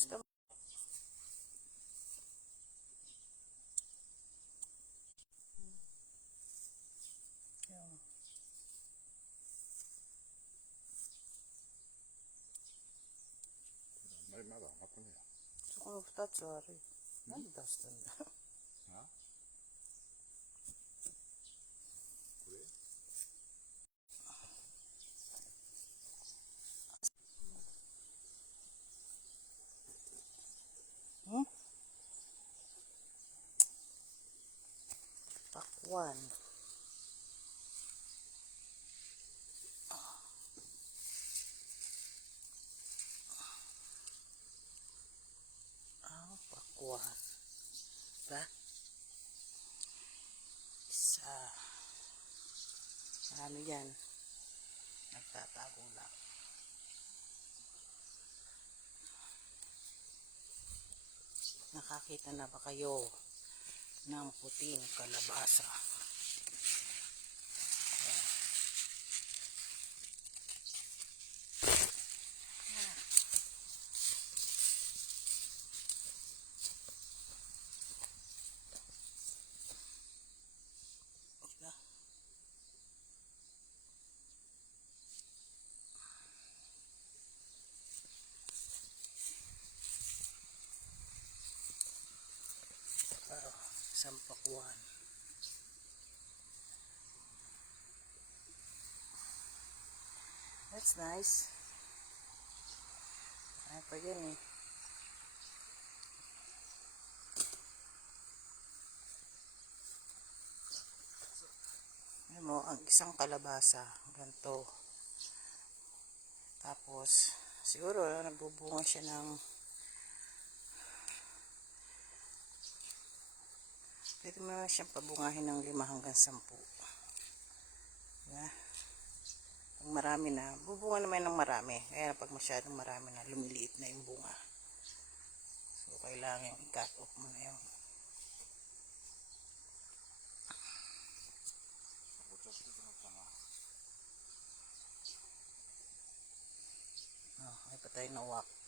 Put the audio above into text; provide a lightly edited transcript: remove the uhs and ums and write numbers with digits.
Gusto mo?まだ上がってねそこの2つ悪い。なんで出したんだ。えな。これPakwan. Pakwan. Diba? Isa. Ano yan? Nagtatago lang. Nakakita na ba kayo ng puting kalabasa? Diba? Isang pakwan. That's nice. Ay pa yan eh. Alam mo, ang isang kalabasa, ganito. Tapos, siguro nagbubunga siya ng pwede mo naman siyang pabungahin ng 5 hanggang 10. Diba? Pag marami na, bubunga naman ng marami. Kaya pag masyadong marami na, lumiliit na yung bunga. So, kailangan i-cut off mo na yun. Ay patay na uwak.